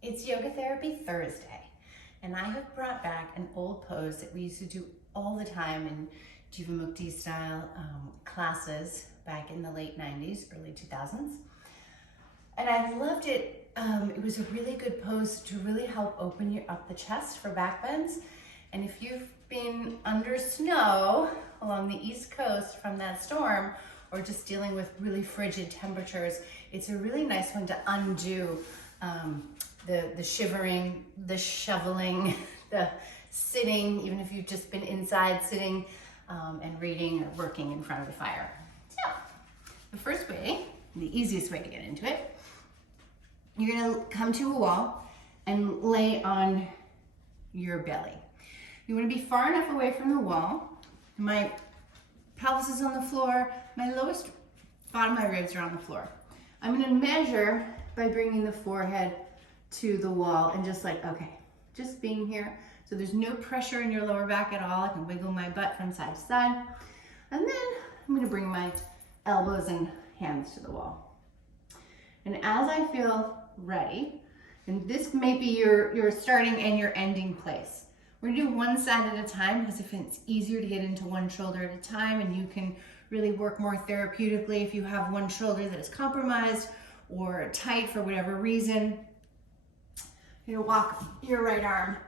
It's Yoga Therapy Thursday, and I have brought back an old pose that we used to do all the time in Jivamukti style classes back in the late 90s, early 2000s. And I loved it. It was a really good pose to really help open up the chest for back bends. And if you've been under snow along the East Coast from that storm, or just dealing with really frigid temperatures, it's a really nice one to undo the shivering, the shoveling, the sitting, even if you've just been inside sitting and reading or working in front of the fire. So, the first way, the easiest way to get into it, you're gonna come to a wall and lay on your belly. You wanna be far enough away from the wall. My pelvis is on the floor, my lowest bottom of my ribs are on the floor. I'm gonna measure by bringing the forehead to the wall and just like, okay, just being here. So there's no pressure in your lower back at all. I can wiggle my butt from side to side. And then I'm gonna bring my elbows and hands to the wall. And as I feel ready, and this may be your starting and your ending place. We're gonna do one side at a time because if it's easier to get into one shoulder at a time, and you can really work more therapeutically if you have one shoulder that is compromised or tight for whatever reason. You're gonna walk your right arm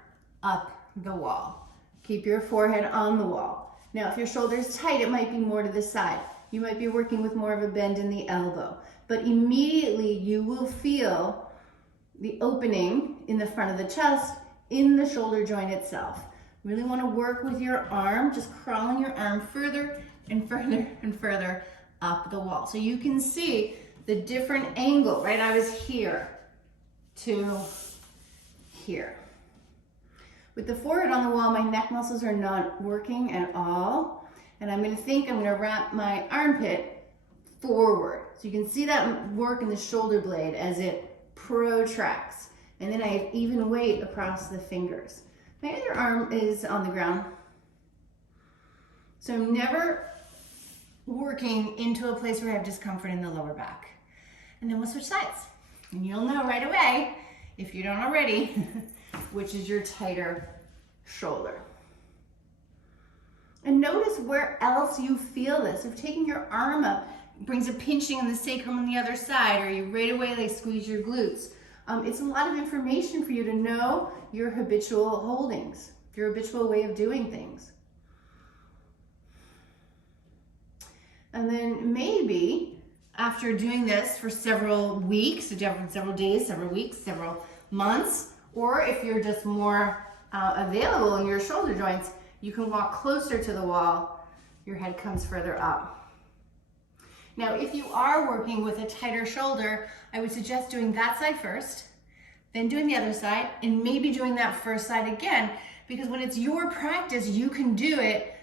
up the wall. Keep your forehead on the wall. Now, if your shoulder is tight, it might be more to the side. You might be working with more of a bend in the elbow, but immediately you will feel the opening in the front of the chest in the shoulder joint itself. Really want to work with your arm, just crawling your arm further and further and further up the wall. So you can see the different angle, right? I was here to here. With the forehead on the wall, my neck muscles are not working at all. And I'm gonna wrap my armpit forward. So you can see that work in the shoulder blade as it protracts. And then I have even weight across the fingers. My other arm is on the ground. So I'm never working into a place where I have discomfort in the lower back. And then we'll switch sides. And you'll know right away, if you don't already, which is your tighter shoulder. And notice where else you feel this. If taking your arm up brings a pinching in the sacrum on the other side, or you right away like squeeze your glutes. It's a lot of information for you to know your habitual holdings, your habitual way of doing things. And then maybe after doing this for several weeks, several days, several weeks, several months, or if you're just more available in your shoulder joints, you can walk closer to the wall, your head comes further up. Now, if you are working with a tighter shoulder, I would suggest doing that side first, then doing the other side, and maybe doing that first side again, because when it's your practice, you can do it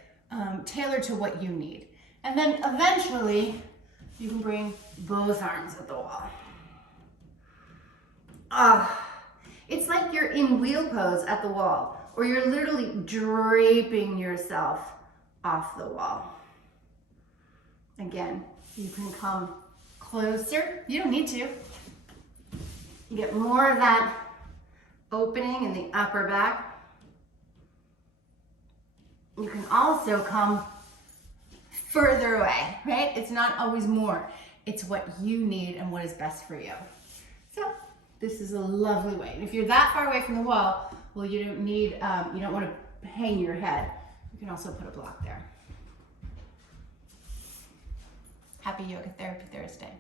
tailored to what you need. And then eventually, you can bring both arms at the wall. It's like you're in wheel pose at the wall, or you're literally draping yourself off the wall. Again, you can come closer. You don't need to. You get more of that opening in the upper back. You can also come further away, right? It's not always more. It's what you need and what is best for you. So this is a lovely way. And if you're that far away from the wall, well, you don't need, you don't want to hang your head. You can also put a block there. Happy Yoga Therapy Thursday.